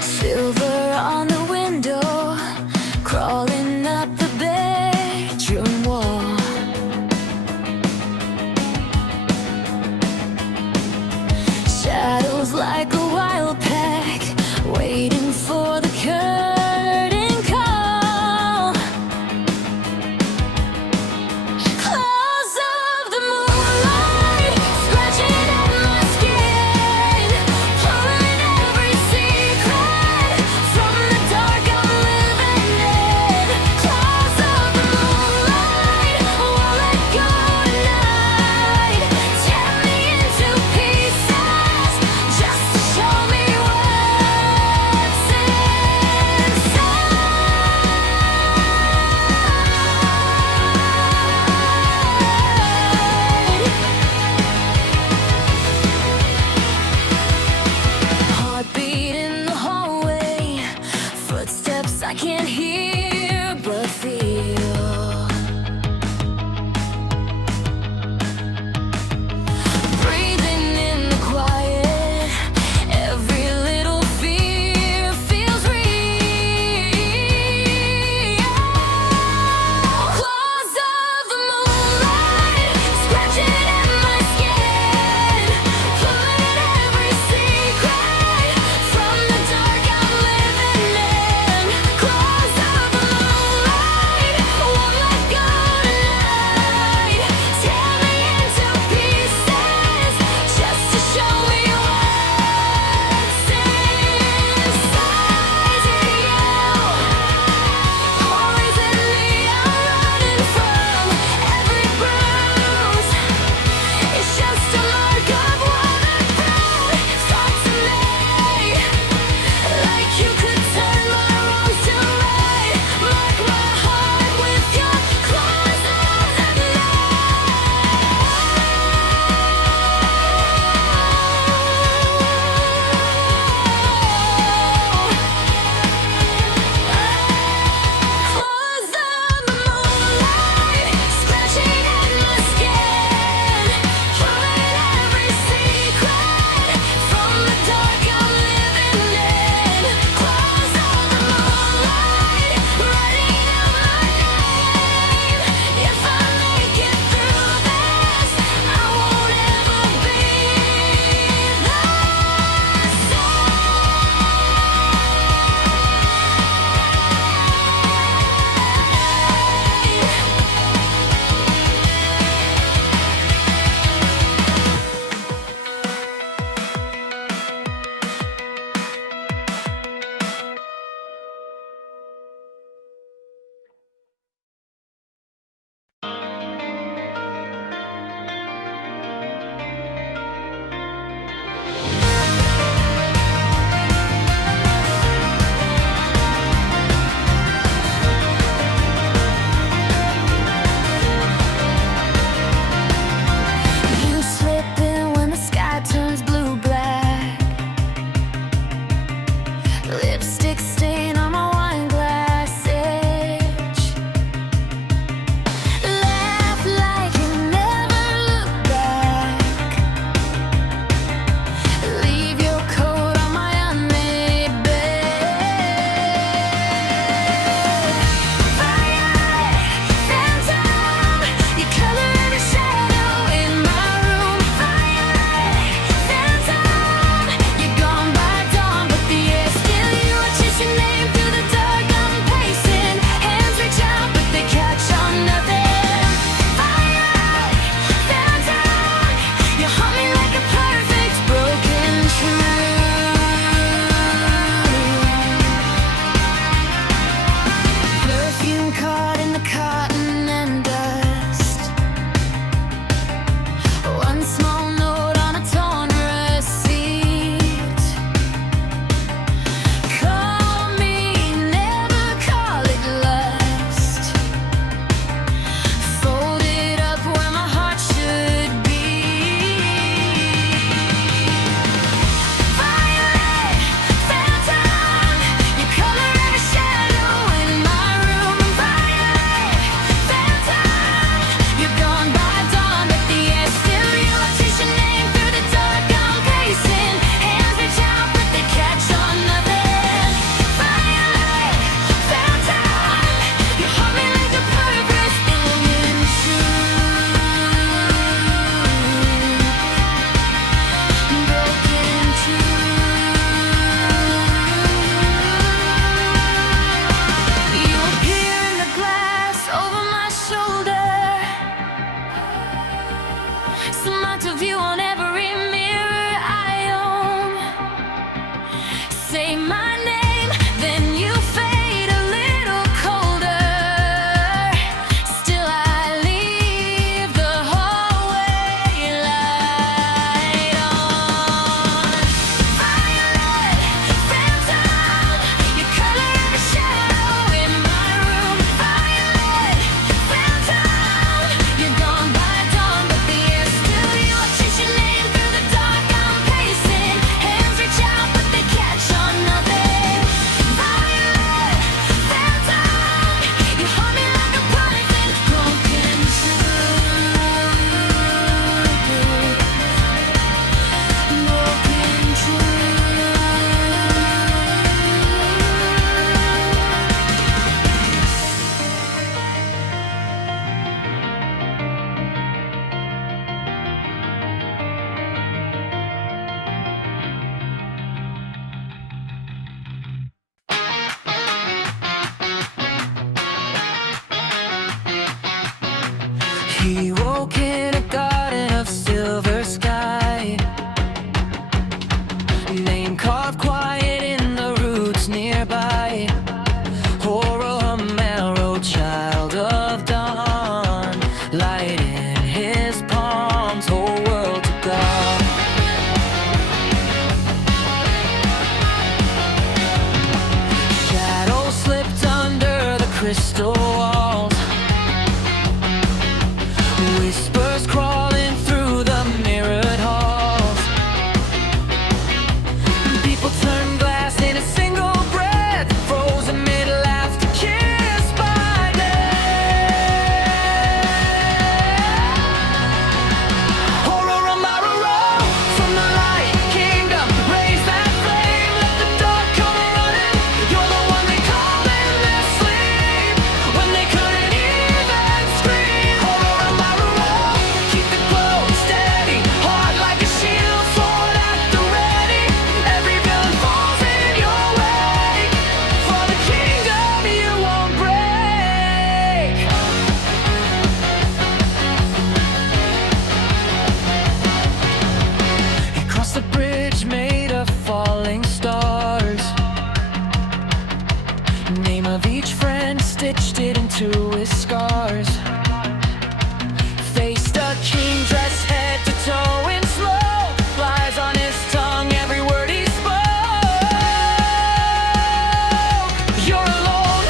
Silver on the window, crawling up the bedroom wall. Shadows like a wild pack, waiting for the curtain call. Claws of the moonlight, scratching at my skin, pulling every secret from the dark I'm living in. Claws of the moonlight, won't let go tonight. Tear me into pieces just to show me what's inside. Heartbeat in the hallway, footsteps I can't hear but feel. Breathing in the quiet, every little fear feels real. Claws of the moonlight, scratching at my skin, pulling every secret from the dark I'm living in. Claws of crystal walls. Whispers crawling through the mirrored halls. People turn glass in a single breath, frozen mid-laughter, kissed by death. Horohamaro, from the light kingdom, raise that flame, let the dark come running. You're the one they called in their sleep, when they couldn't even scream. Horohamaro, keep the glow steady, hard like a shield, sword at the ready. Every villain falls in your wake, for the kingdom you won't break. He crossed the bridge made of falling stars. Name of each friend stitched it into his scars. Faced a king dressed head to toe in smoke, lies on his tongue, every word he spoke. You're alone,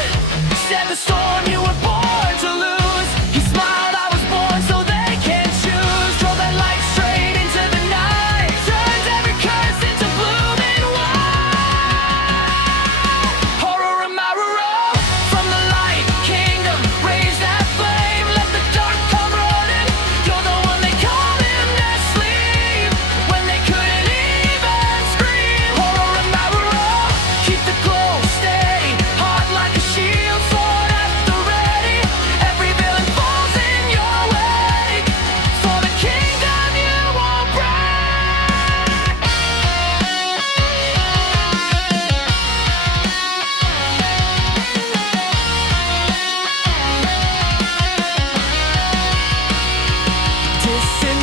said the storm you were born to lose. He smiled, I was born so they can choose. Drove that light straight into the night, turns every curse into blooming white. Horohamaro, from the light kingdom, raise that flame, let the dark come running. You're the one they called in their sleep, when they couldn't even scream. Horohamaro, keep the glow steady, hard like a shield, sword at the ready. Every villain falls in your wake, for the kingdom you won't break.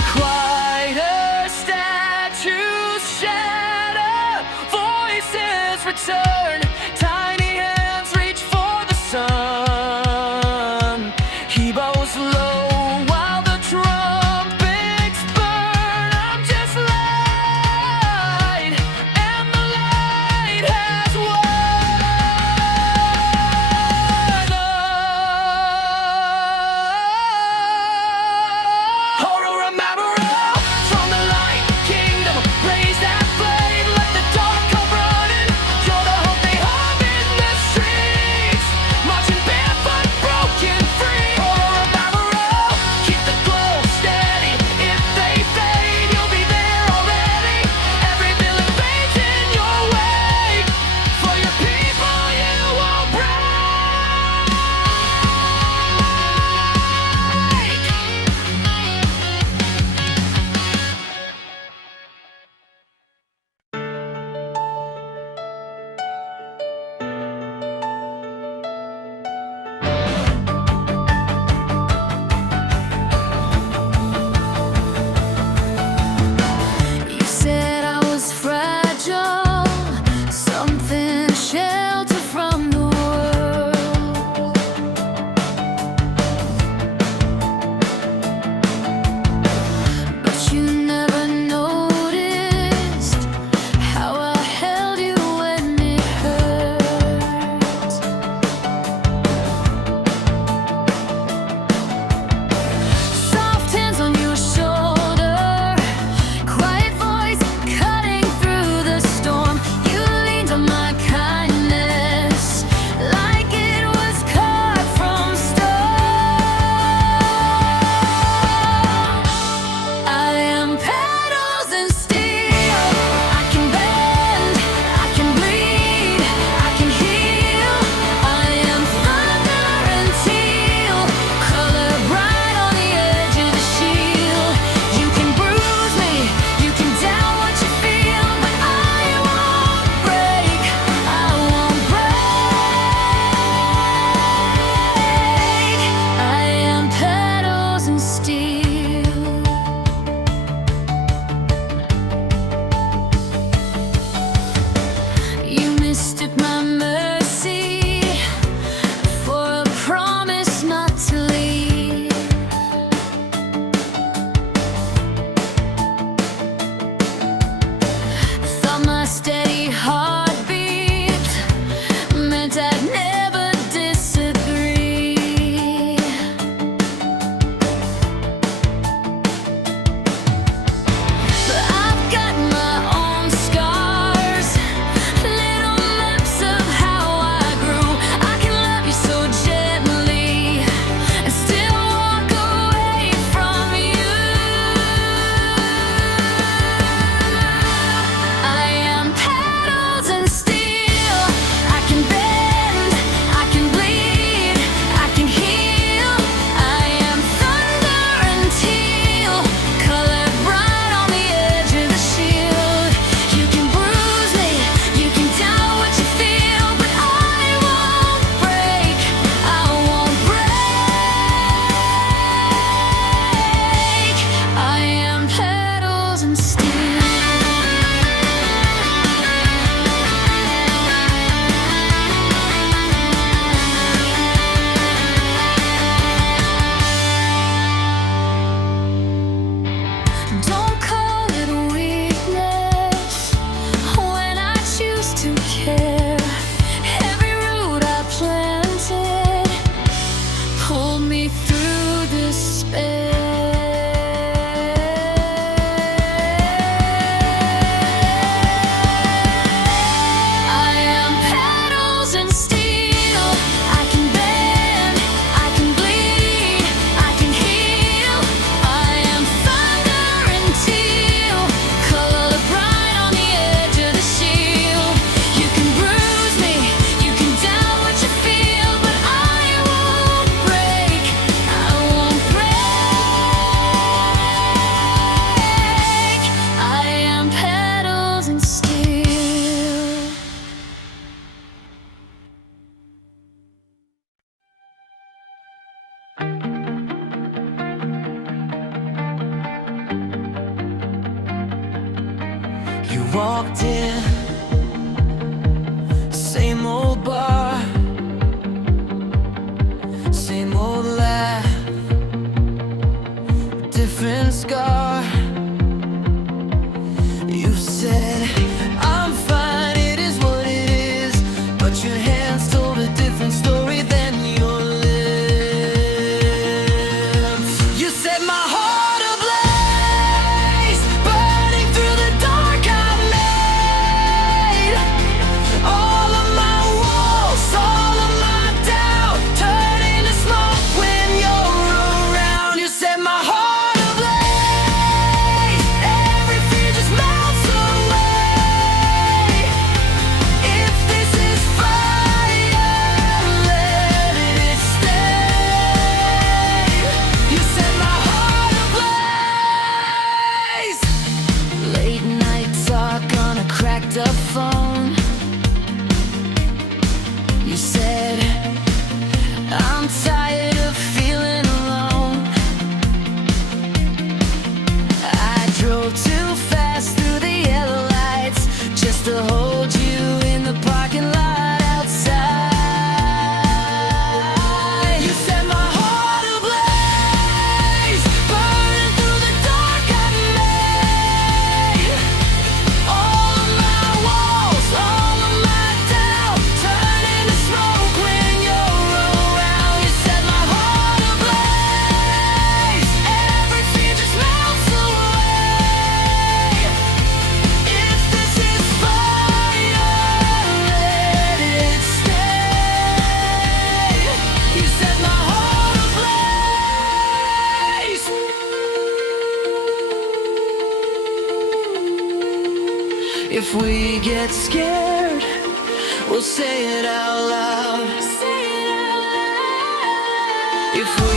Disquieter statues shatter, voices return, tiny hands reach for the sun. He bows low while the trumpets burn. I'm just light, and the light has won. Horohamaro, from the light kingdom, raise that flame, let the dark come running. You're the hope they walked in, same old bar, same old laugh, different scar. You said, I'm fine, it is what it is, but your hands told a different story than your lips. You set my heart ablaze, burning through the dark I made. All of my walls, all of my doubt, turn into smoke when you're around. You set my heart ablaze, every fear just melts away. If this is fire, let it stay. You set my heart ablaze. Late night talk on a cracked up phone. You said, I'm tired of feeling alone. I drove too fast through the yellow lights just to hold you in the parking lot outside. You set my heart ablaze, burning through the dark I made. All of my walls, all of my doubt, turn into smoke when you're around. You set my heart ablaze, every fear just melts away. If this is fire, let it stay. You set my heart ablaze. If we get scared, we'll say it out loud. If we